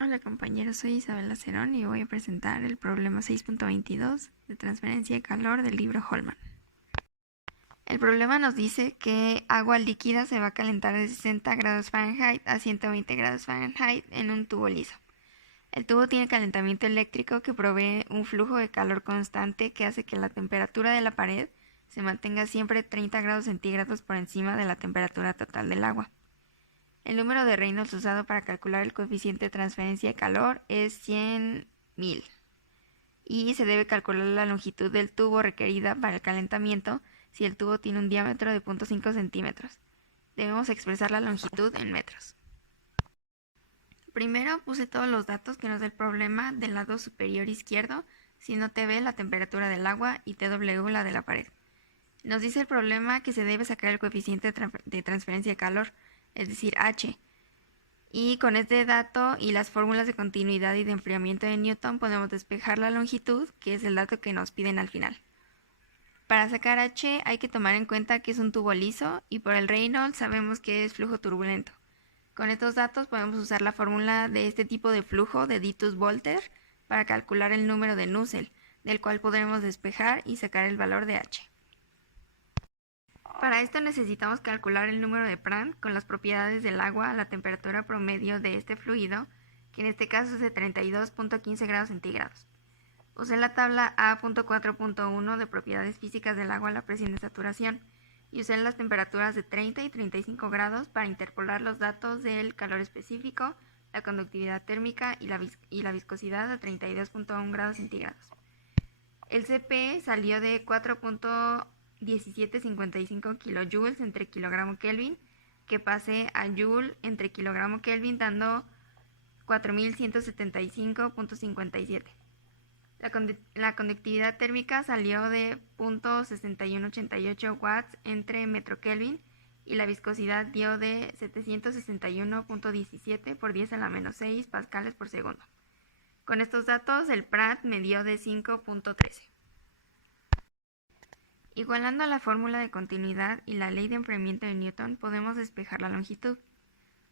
Hola compañeros, soy Isabela Cerón y voy a presentar el problema 6.22 de transferencia de calor del libro Holman. El problema nos dice que agua líquida se va a calentar de 60 grados Fahrenheit a 120 grados Fahrenheit en un tubo liso. El tubo tiene calentamiento eléctrico que provee un flujo de calor constante que hace que la temperatura de la pared se mantenga siempre 30 grados centígrados por encima de la temperatura total del agua. El número de Reynolds usado para calcular el coeficiente de transferencia de calor es 100.000 y se debe calcular la longitud del tubo requerida para el calentamiento si el tubo tiene un diámetro de 0.5 centímetros. Debemos expresar la longitud en metros. Primero puse todos los datos que nos da el problema del lado superior izquierdo, siendo TB la temperatura del agua y TW la de la pared. Nos dice el problema que se debe sacar el coeficiente de transferencia de calor, es decir, H. Y con este dato y las fórmulas de continuidad y de enfriamiento de Newton podemos despejar la longitud, que es el dato que nos piden al final. Para sacar H hay que tomar en cuenta que es un tubo liso y por el Reynolds sabemos que es flujo turbulento. Con estos datos podemos usar la fórmula de este tipo de flujo de Ditus-Volter para calcular el número de Nusselt, del cual podremos despejar y sacar el valor de H. Para esto necesitamos calcular el número de Prandtl con las propiedades del agua a la temperatura promedio de este fluido, que en este caso es de 32.15 grados centígrados. Usé la tabla A.4.1 de propiedades físicas del agua a la presión de saturación y usé las temperaturas de 30 y 35 grados para interpolar los datos del calor específico, la conductividad térmica y la viscosidad a 32.1 grados centígrados. El CP salió de 4.1755 kilojoules entre kilogramo Kelvin, que pasé a joule entre kilogramo Kelvin dando 4175.57. La conductividad térmica salió de 0.6188 watts entre metro Kelvin y la viscosidad dio de 761.17 por 10 a la menos 6 pascales por segundo. Con estos datos, el Prandtl me dio de 5.13. Igualando la fórmula de continuidad y la ley de enfriamiento de Newton, podemos despejar la longitud.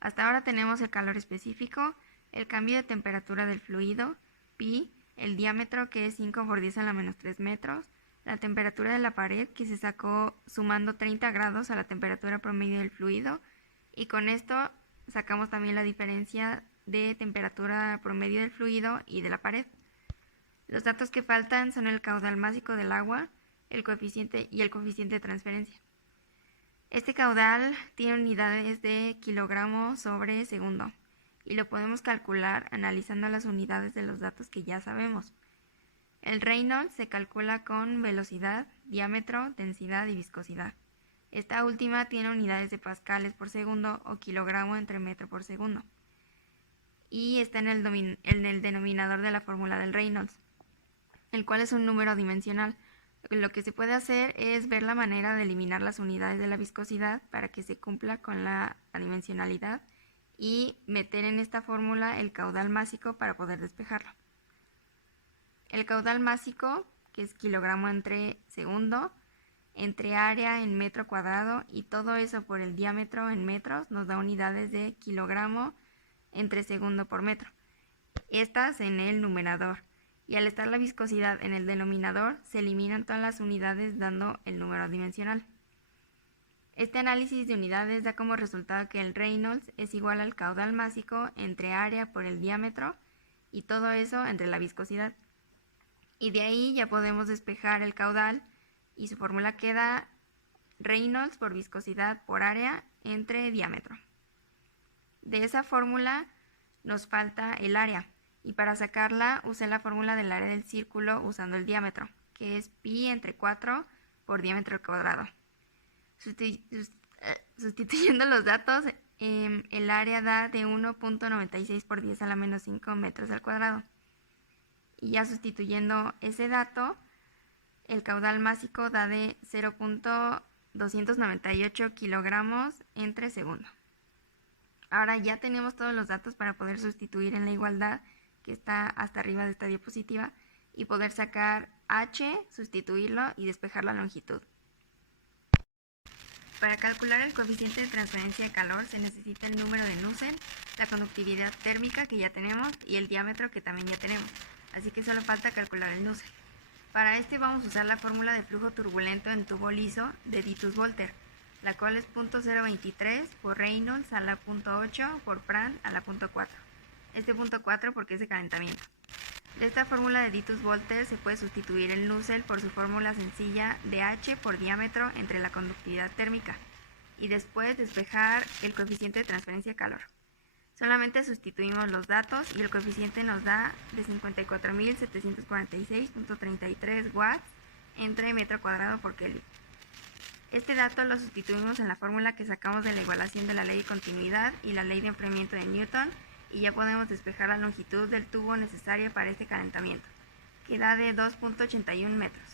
Hasta ahora tenemos el calor específico, el cambio de temperatura del fluido, pi, el diámetro que es 5 por 10 a la menos 3 metros, la temperatura de la pared que se sacó sumando 30 grados a la temperatura promedio del fluido, y con esto sacamos también la diferencia de temperatura promedio del fluido y de la pared. Los datos que faltan son el caudal másico del agua, el coeficiente de transferencia. Este caudal tiene unidades de kilogramo sobre segundo y lo podemos calcular analizando las unidades de los datos que ya sabemos. El Reynolds se calcula con velocidad, diámetro, densidad y viscosidad. Esta última tiene unidades de pascales por segundo o kilogramo entre metro por segundo y está en el denominador de la fórmula del Reynolds, el cual es un número dimensional. Lo que se puede hacer es ver la manera de eliminar las unidades de la viscosidad para que se cumpla con la dimensionalidad y meter en esta fórmula el caudal másico para poder despejarlo. El caudal másico, que es kilogramo entre segundo, entre área en metro cuadrado y todo eso por el diámetro en metros, nos da unidades de kilogramo entre segundo por metro. Estas en el numerador. Y al estar la viscosidad en el denominador, se eliminan todas las unidades dando el número dimensional. Este análisis de unidades da como resultado que el Reynolds es igual al caudal másico entre área por el diámetro y todo eso entre la viscosidad. Y de ahí ya podemos despejar el caudal y su fórmula queda Reynolds por viscosidad por área entre diámetro. De esa fórmula nos falta el área. Y para sacarla usé la fórmula del área del círculo usando el diámetro, que es pi entre 4 por diámetro al cuadrado. Sustituyendo los datos, el área da de 1.96 por 10 a la menos 5 metros al cuadrado. Y ya sustituyendo ese dato, el caudal másico da de 0.298 kilogramos entre segundo. Ahora ya tenemos todos los datos para poder sustituir en la igualdad que está hasta arriba de esta diapositiva y poder sacar H, sustituirlo y despejar la longitud. Para calcular el coeficiente de transferencia de calor se necesita el número de Nusselt, la conductividad térmica que ya tenemos y el diámetro que también ya tenemos, así que solo falta calcular el Nusselt. Para este vamos a usar la fórmula de flujo turbulento en tubo liso de Ditus-Volter, la cual es 0.023 por Reynolds a la 0.8 por Prandtl a la 0.4. Este 0.4 porque es de calentamiento. De esta fórmula de Ditus-Volter se puede sustituir el Nusselt por su fórmula sencilla de H por diámetro entre la conductividad térmica y después despejar el coeficiente de transferencia de calor. Solamente sustituimos los datos y el coeficiente nos da de 54.746.33 watts entre metro cuadrado por Kelvin. Este dato lo sustituimos en la fórmula que sacamos de la igualación de la ley de continuidad y la ley de enfriamiento de Newton y ya podemos despejar la longitud del tubo necesaria para este calentamiento, que da de 2.81 metros.